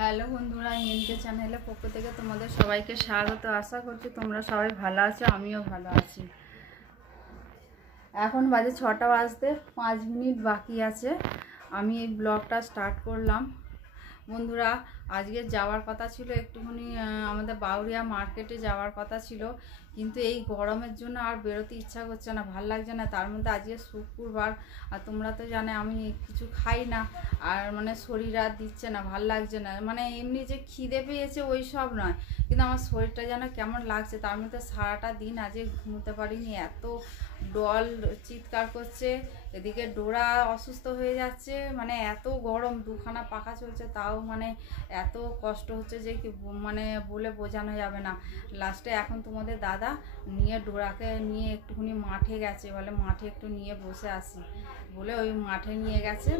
Hello বন্ধুরা, NK চ্যানেলের পক্ষ থেকে তোমাদের সবাইকে স্বাগত। আশা করছি তোমরা সবাই ভালো আছো, আমিও ভালো আছি। এখন বাজে 6টা বাজতে 5 মিনিট বাকি আছে। আমি এই ব্লগটা স্টার্ট করলাম। বন্ধুরা, আজকে যাওয়ার কথা ছিল একটুখানি আমাদের বাউরিয়া মার্কেটে যাওয়ার কথা ছিল, কিন্তু এই গরমের জন্য আর বেরোতে ইচ্ছা করছে না, ভাল লাগছে না। তার মধ্যে আজকে শুক্রবার, আর তোমরা তো জানো আমি কিছু খাই না, আর মানে শরীর আর দিচ্ছে না, ভাল লাগছে না। মানে এমনি যে খিদে পেয়েছে ওই সব নয়, কিন্তু আমার শরীরটা যেন কেমন লাগছে। তার মধ্যে সারাটা দিন আজকে ঘুমোতে পারিনি, এত ডল চিৎকার করছে, এদিকে ডোরা অসুস্থ হয়ে যাচ্ছে। মানে এত গরম, দুখানা পাখা চলছে, তাও মানে এত কষ্ট হচ্ছে যে কি মানে বলে বোঝানো যাবে না। লাস্টে এখন তোমাদের দাদা নিয়ে ডোরাকে নিয়ে একটুখানি মাঠে গেছে, বলে মাঠে একটু নিয়ে বসে আসি বলে ওই মাঠে নিয়ে গেছে।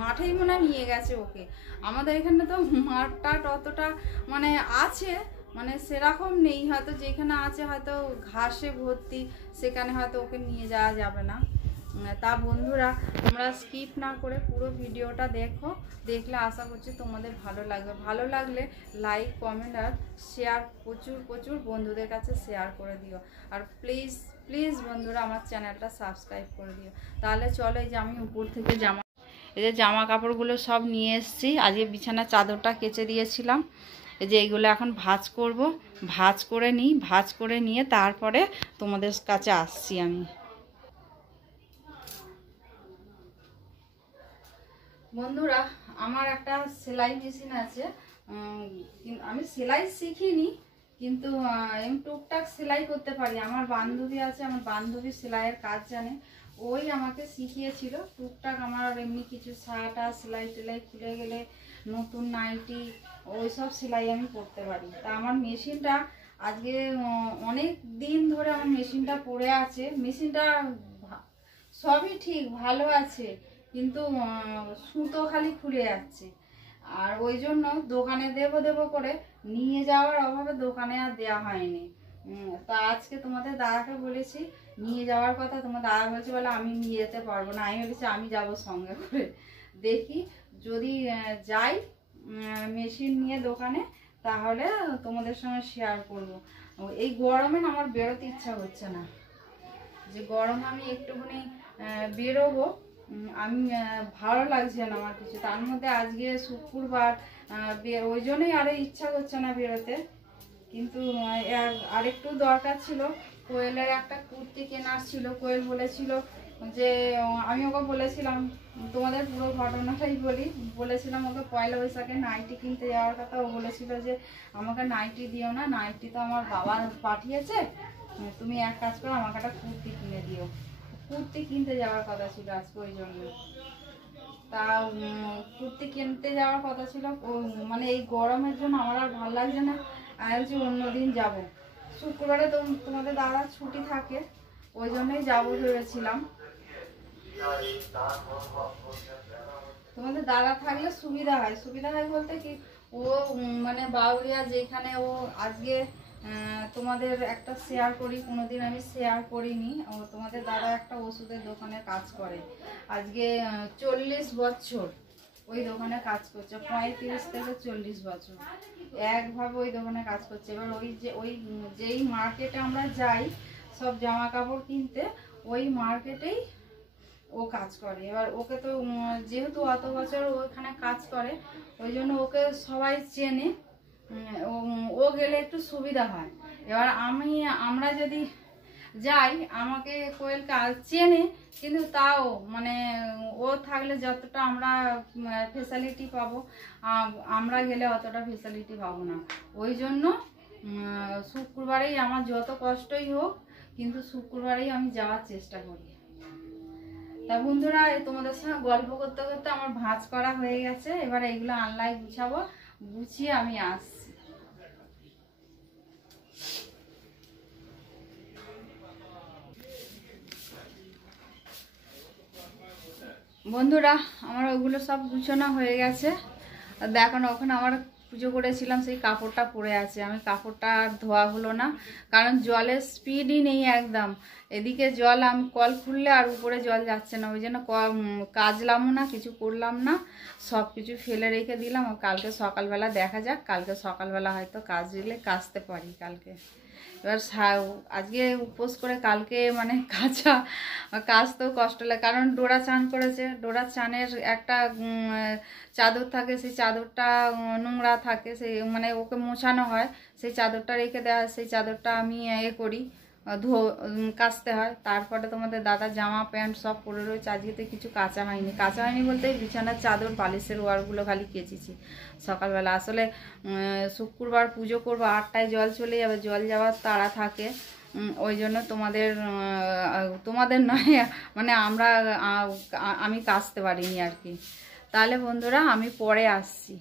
মাঠেই মনে নিয়ে গেছে ওকে। আমাদের এখানে তো মাঠটা অতটা মানে আছে, মানে সেরকম নেই, হয়তো যেখানে আছে হয়তো ঘাসে ভর্তি, সেখানে হয়তো ওকে নিয়ে যাওয়া যাবে না। তা বন্ধুরা, তোমরা স্কিপ না করে পুরো ভিডিওটা দেখো, দেখলে আশা করছি তোমাদের ভালো লাগবে। ভালো লাগলে লাইক, কমেন্ট আর শেয়ার প্রচুর বন্ধুদের কাছে শেয়ার করে দিও। আর প্লিজ প্লিজ বন্ধুরা আমার চ্যানেলটা সাবস্ক্রাইব করে দিও। তাহলে চলো, এই যে আমি উপর থেকে এই যে জামা কাপড়গুলো সব নিয়ে এসেছি। আজকে বিছানার চাদরটা কেচে দিয়েছিলাম। এই যে এইগুলো এখন ভাঁজ করব, ভাঁজ করে নিই, ভাঁজ করে নিয়ে তারপরে তোমাদের কাছে আসছি আমি। বন্ধুরা, আমার একটা সেলাই মেশিন আছে। আমি সেলাই শিখিনি, কিন্তু আমি টুকটাক সেলাই করতে পারি। আমার বান্ধবী আছে, আমার বান্ধবী সেলাইয়ের কাজ জানে, ওই আমাকে শিখিয়েছিল টুকটাক। আমার এমনি কিছু শার্ট আর সেলাই টেলাই খুলে গেলে, নতুন নাইটি, ওই সব সেলাই আমি করতে পারি। তা আমার মেশিনটা আজকে অনেক দিন ধরে আমার মেশিনটা পড়ে আছে। মেশিনটা সবই ঠিক ভালো আছে, কিন্তু সুতো খালি খুলে যাচ্ছে। আর ওই জন্য দোকানে দেবো করে নিয়ে যাওয়ার অভাবে দোকানে আর দেওয়া হয়নি। তা আজকে তোমাদের দাদাকে বলেছি নিয়ে যাওয়ার কথা, তোমার দাদা বলছে বলে আমি নিয়ে যেতে পারবো না। আমি বলেছি আমি যাবো সঙ্গে করে। দেখি যদি যাই মেশিন নিয়ে দোকানে, তাহলে তোমাদের সঙ্গে শেয়ার করব। এই গরমে আমার বেরোতে ইচ্ছা হচ্ছে না, যে গরম আমি একটুখানি বেরোবো, আমি ভালো লাগছে না আমার কিছু। তার মধ্যে আজকে শুক্রবার, ওই জন্যই আরও ইচ্ছা করছে না বেরোতে। কিন্তু আরেকটু দরকার ছিল, কোয়েলের একটা কুর্তি কেনার ছিল। কোয়েল বলেছিল যে, আমি ওকে বলেছিলাম, তোমাদের পুরো ঘটনাটাই বলেছিলাম ওকে পয়লা বৈশাখে নাইটি কিনতে যাওয়ার কথা। ও বলেছিল যে আমাকে নাইটি দিও না, নাইটি তো আমার বাবা পাঠিয়েছে, তুমি এক কাজ করো আমাকে একটা কুর্তি কিনে দিও। কুর্তি কিনতে যাওয়ার কথা ছিল আজকে, ওই জন্য। তা কুর্তি কিনতে যাওয়ার কথা ছিল, মানে এই গরমের জন্য আমার আর ভালো লাগছে না। আর যে অন্যদিন যাব, শুক্রবারে তোমাদের দাদা ছুটি থাকে, ওই জন্যই যাবো ভেবেছিলাম। তোমাদের দাদা থাকলে সুবিধা হয় বলতে কি, ও মানে বাউরিয়া যেখানে, ও আজকে তোমাদের একটা শেয়ার করি, কোনোদিন আমি শেয়ার করিনি। তোমাদের দাদা একটা ওষুধের দোকানে কাজ করে, আজকে 40 বছর ওই দোকানে কাজ করছে, 35 থেকে 40 বছর একভাবে ওই দোকানে কাজ করছে। এবার যেই মার্কেটে আমরা যাই সব জামা কাপড় কিনতে, ওই মার্কেটেই ও কাজ করে। এবার ওকে তো যেহেতু অত বছর ওখানে কাজ করে, ওই জন্য ওকে সবাই চেনে, ও গেলে একটু সুবিধা হয়। এবার আমরা যদি যাই, আমাকে কোয়েল কাজ চেনে, কিন্তু তাও মানে ও থাকলে যতটা আমরা ফেসিলিটি পাবো, আমরা গেলে অতটা ফেসিলিটি পাবো না। ওই জন্য শুক্রবারেই আমার যত কষ্টই হোক, কিন্তু শুক্রবারেই আমি যাওয়ার চেষ্টা করি। তা বন্ধুরা, তোমাদের সঙ্গে গল্প করতে করতে আমার ভাঁজ করা হয়ে গেছে। এবার এইগুলো আনলাই গুছাবো, গুছিয়ে আমি আসছি। বন্ধুরা, আমার ওগুলো সব গুছানো হয়ে গেছে। দেখো, ওখানে আমার পুজো করেছিলাম সেই কাপড়টা পরে আছে। আমি কাপড়টা আর ধোয়া হলো না, কারণ জলের স্পিডই নেই একদম। এদিকে জল আমি কল খুললে আর উপরে জল যাচ্ছে না, ওই জন্য কাচলামও না, কিছু করলাম না, সব কিছু ফেলে রেখে দিলাম। কালকে সকালবেলা দেখা যাক, কালকে সকালবেলা হয়তো কাচতে পারি কালকে। এবার আজকে উপোস করে কালকে মানে কাচতেও কষ্ট লাগে, কারণ ডোরা চান করেছে। ডোরা চানের একটা চাদর থাকে, সেই চাদরটা নোংরা থাকে, সেই মানে ওকে মোছানো হয়, সেই চাদরটা রেখে দেওয়া হয়। সেই চাদরটা আমি করি, কাচতে হয়। তারপরে তোমাদের দাদার জামা প্যান্ট সব পরে রয়েছে, আজকে কিছু কাচা হয়নি বলতে বিছানার চাদর বালিশের ওয়ারগুলো খালি কেচেছি সকালবেলা। আসলে শুক্রবার পুজো করবো, 8টায় জল চলে যাবে, জল যাওয়ার তাড়া থাকে, ওই জন্য তোমাদের নয় মানে আমি কাচতে পারিনি আর কি। তাহলে বন্ধুরা আমি পরে আসছি।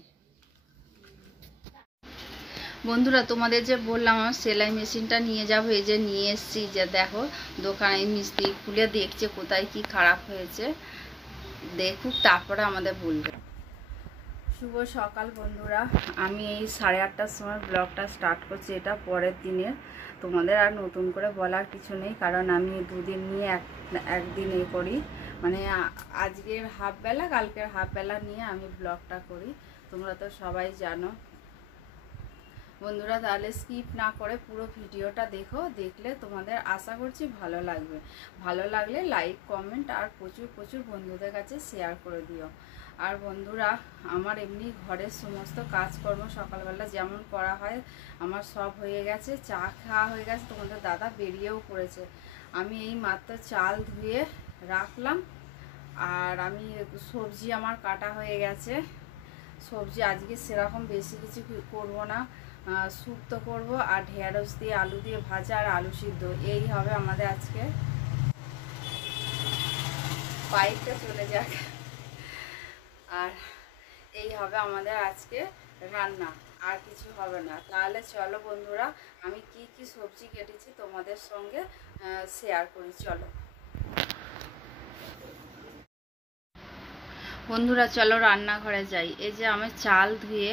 বন্ধুরা তোমাদের যে বললাম আমার সেলাই মেশিনটা নিয়ে যাবো, এই যে নিয়ে এসছি। যে দেখো দোকানে মিস্ত্রি খুলে দেখছে কোথায় কি খারাপ হয়েছে, দেখুক তারপরে আমাদের বলবে। শুভ সকাল বন্ধুরা, আমি এই 8:30টার সময় ব্লগটা স্টার্ট করছি। এটা পরের দিনের, তোমাদের আর নতুন করে বলার কিছু নেই, কারণ আমি দুদিন নিয়ে একদিন করি, মানে আজকের হাফ বেলা কালকের হাফ বেলা নিয়ে আমি ব্লগটা করি, তোমরা তো সবাই জানো বন্ধুরা। তাহলে স্কিপ না করে পুরো ভিডিওটা দেখো, দেখলে তোমাদের আশা করছি ভালো লাগবে। ভালো লাগলে লাইক কমেন্ট আর প্রচুর প্রচুর বন্ধুদের কাছে শেয়ার করে দিও। আর বন্ধুরা আমার এমনি ঘরের সমস্ত কাজকর্ম সকালবেলা যেমন করা হয় আমার সব হয়ে গেছে, চা খাওয়া হয়ে গেছে, তোমাদের দাদা বেরিয়েও পড়েছে। আমি এই মাত্র চাল ধুয়ে রাখলাম, আর আমি সবজি আমার কাটা হয়ে গেছে। সবজি আজকে সেরকম বেশি কিছু করবো না, শুক্তো করবো আর ঢেঁড়স দিয়ে আলু দিয়ে ভাজা আর আলু সিদ্ধ, এই হবে আমাদের আজকে। বাইকটা চলে যাক। আর এই হবে আমাদের আজকে রান্না, আর কিছু হবে না। তাহলে চলো বন্ধুরা আমি কি কি সবজি কেটেছি তোমাদের সঙ্গে শেয়ার করি, চলো বন্ধুরা চলো রান্নাঘরে যাই। এই যে আমি চাল ধুয়ে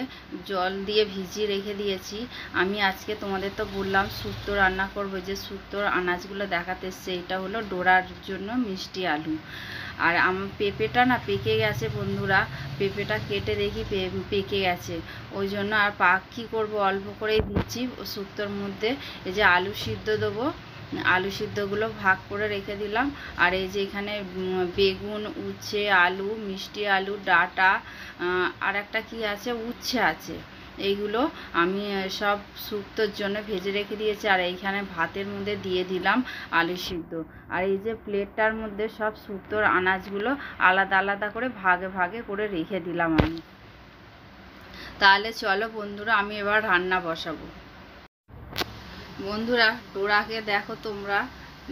জল দিয়ে ভিজিয়ে রেখে দিয়েছি। আমি আজকে তোমাদের তো বললাম শুক্তো রান্না করবো, যে শুক্তোর আনাজগুলো দেখাতে এসছে। এটা হলো ডোরার জন্য মিষ্টি আলু, আর আমার পেঁপেটা না পেকে গেছে বন্ধুরা, পেঁপেটা কেটে দেখি পেকে গেছে, ওই জন্য আর কী করবো অল্প করেই দিচ্ছি শুক্তোর মধ্যে। এই যে আলু সিদ্ধ দেবো, আলু সিদ্ধগুলো ভাগ করে রেখে দিলাম। আর এই যে এখানে বেগুন, উচ্ছে, আলু, মিষ্টি আলু, ডাঁটা, আর একটা কি আছে উচ্ছে আছে, এইগুলো আমি সব শুক্তোর জন্য ভেজে রেখে দিয়েছি। আর এইখানে ভাতের মধ্যে দিয়ে দিলাম আলু সিদ্ধ। আর এই যে প্লেটটার মধ্যে সব শুক্তোর আনাজগুলো আলাদা আলাদা করে ভাগে ভাগে করে রেখে দিলাম আমি। তাহলে চলো বন্ধুরা আমি এবার রান্না বসাবো। বন্ধুরা ডোরাকে দেখো তোমরা,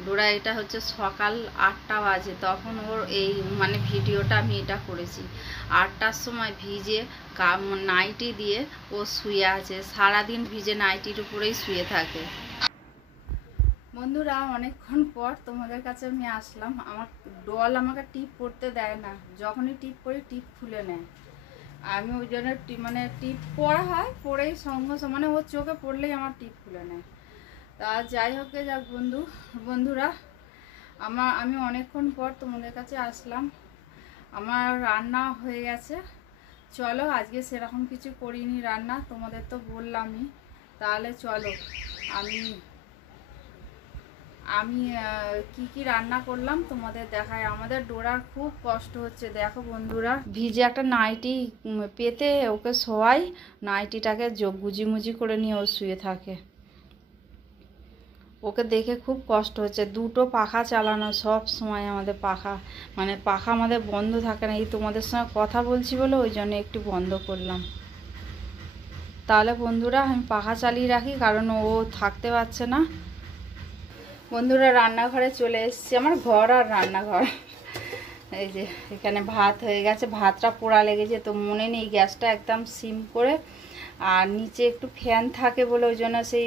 ডোরা এটা হচ্ছে সকাল 8টা বাজে, তখন ওর এই মানে ভিডিওটা আমি এটা করেছি। 8টার সময় ভিজে নাইটি দিয়ে ও শুয়ে আছে, সারাদিন ভিজে নাইটির উপরেই শুয়ে থাকে। বন্ধুরা অনেকক্ষণ পর তোমাদের কাছে আমি আসলাম। আমার ডল আমাকে টিপ পরতে দেয় না, যখনই টিপ পরি টিপ খুলে নেয়। আমি ওই জন্য মানে টিপ পরা হয়, পরেই সঙ্গে মানে ওর চোখে পড়লেই আমার টিপ খুলে নেয়। তা যাই হোক যাক বন্ধুরা আমি অনেকক্ষণ পর তোমাদের কাছে আসলাম। আমার রান্না হয়ে গেছে, চলো আজকে সেরকম কিছু করিনি রান্না, তোমাদের তো বললামই। তাহলে চলো আমি কি রান্না করলাম তোমাদের দেখায়। আমাদের ডোরার খুব কষ্ট হচ্ছে, দেখো বন্ধুরা ভিজে একটা নাইটি পেতে ওকে শোয়াই, নাইটিটাকে গুজিমুজি করে নিয়ে ও শুয়ে থাকে। ওকে দেখে খুব কষ্ট হচ্ছে। 2টো পাখা চালানো সব সময়, আমাদের পাখা আমাদের বন্ধ থাকে না। এই তোমাদের সঙ্গে কথা বলছি বলে ওই জন্য একটু বন্ধ করলাম। তাহলে বন্ধুরা আমি পাখা চালিয়ে রাখি, কারণ ও থাকতে পারছে না। বন্ধুরা রান্নাঘরে চলে এসেছি, আমার ঘর আর রান্নাঘর। এই যে এখানে ভাত হয়ে গেছে, ভাতটা পোড়া লেগেছে তো মনে নেই, গ্যাসটা একদম সিম করে, আর নিচে একটু ফ্যান থাকে বলে ওই জন্য সেই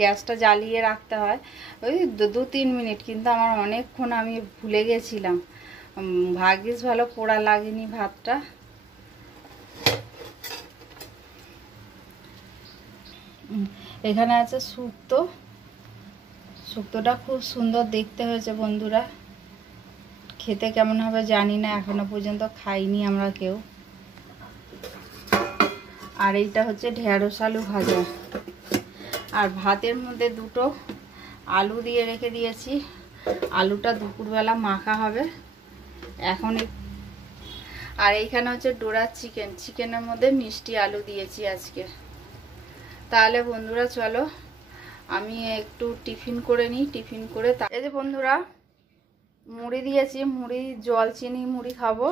গ্যাসটা জ্বালিয়ে রাখতে হয় ওই 2-3 মিনিট, কিন্তু আমার অনেকক্ষণ আমি ভুলে গেছিলাম। ভাগ্যিস ভালো পোড়া লাগেনি ভাতটা। এখানে আছে শুক্তো। শুক্তোটা খুব সুন্দর দেখতে হয়েছে বন্ধুরা, খেতে কেমন হবে জানি না, এখনো পর্যন্ত খাইনি আমরা কেউ। আর এইটা হচ্ছে ঢেঁড়স আলু ভাজা। আর ভাতের মধ্যে দুটো আলু দিয়ে রেখে দিয়েছি, আলুটা দুপুরবেলা মাখা হবে এখন। আর এইখানে হচ্ছে ডোরার চিকেন, চিকেনের মধ্যে মিষ্টি আলু দিয়েছি আজকে। তাহলে বন্ধুরা চলো আমি একটু টিফিন করে নিই, টিফিন করে এই যে বন্ধুরা মুড়ি দিয়েছি, মুড়ি জল চিনি মুড়ি খাবো।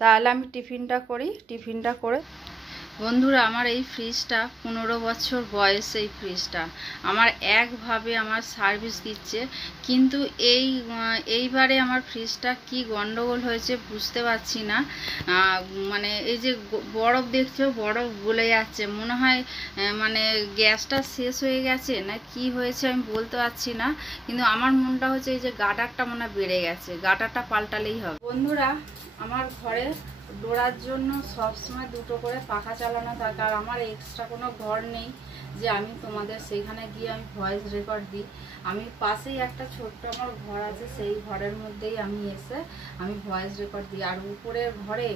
তাহলে আমি টিফিনটা করি, টিফিনটা করে বন্ধুরা আমার এই ফ্রিজটা 15 বছর বয়স। এই ফ্রিজটা আমার একভাবে আমার সার্ভিস দিচ্ছে, কিন্তু এইবারে আমার ফ্রিজটা কি গন্ডগোল হয়েছে বুঝতে পারছি না। মানে এই যে বরফ দেখছো, বরফ গলে যাচ্ছে, মনে হয় মানে গ্যাসটা শেষ হয়ে গেছে না কি হয়েছে আমি বলতে পারছি না। কিন্তু আমার মনটা হচ্ছে এই যে গাটারটা মনে হয় বেড়ে গেছে, গাটারটা পাল্টালেই হবে। বন্ধুরা আমার ঘরে ডোরার জন্য সবসময় দুটো করে পাখা চালানো থাকে, আর আমার এক্সট্রা কোনো ঘর নেই যে আমি তোমাদের সেইখানে গিয়ে আমি ভয়েস রেকর্ড দিই। আমি পাশেই একটা ছোট্ট আমার ঘর আছে, সেই ঘরের মধ্যেই আমি এসে আমি ভয়েস রেকর্ড দিই। আর উপরের ঘরে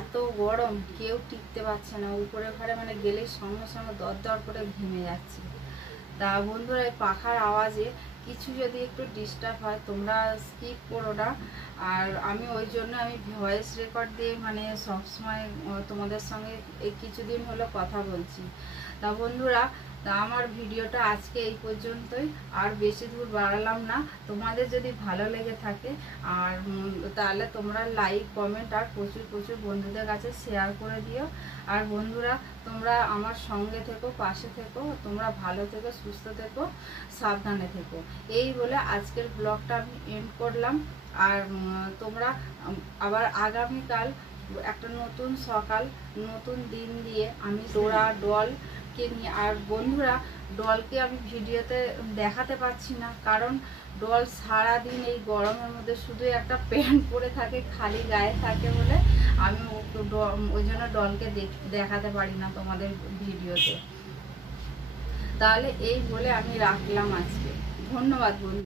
এত গরম, কেউ টিকতে পারছে না। উপরের ঘরে মানে গেলেই সঙ্গে সঙ্গে দরদর করে ঘেমে যাচ্ছে। তা বন্ধুরা এই পাখার আওয়াজে কিছু যদি একটু ডিস্টার্ব হয় তোমরা স্কিপ করো না। আর আমি ওই জন্য আমি ভয়েস রেকর্ড দিয়ে মানে সবসময় তোমাদের সঙ্গে এই কিছুদিন হলো কথা বলছি। তা বন্ধুরা আমার ভিডিওটা আজকে এই পর্যন্তই, আর বেশি দূর বাড়ালাম না। তোমাদের যদি ভালো লেগে থাকে আর তাহলে তোমরা লাইক কমেন্ট আর প্রচুর প্রচুর বন্ধুদের কাছে শেয়ার করে দিও। আর বন্ধুরা তোমরা আমার সঙ্গে থেকো, পাশে থেকো, তোমরা ভালো থেকো, সুস্থ থেকো, সাবধানে থেকো। এই বলে আজকের ব্লগটা আমি এন্ড করলাম। আর তোমরা আবার আগামীকাল একটা নতুন সকাল, নতুন দিন দিয়ে আমি ডোরা ডলকে নিয়ে, আর বন্ধুরা ডলকে আমি ভিডিওতে দেখাতে পারছি না কারণ ডল সারাদিন এই গরমের মধ্যে শুধু একটা প্যান্ট পরে থাকে, খালি গায়ে থাকে বলে আমি ওই জন্য ডলকে দেখাতে পারি না তোমাদের ভিডিওতে। তাহলে এই বলে আমি রাখলাম আজকে। ধন্যবাদ বন্ধু।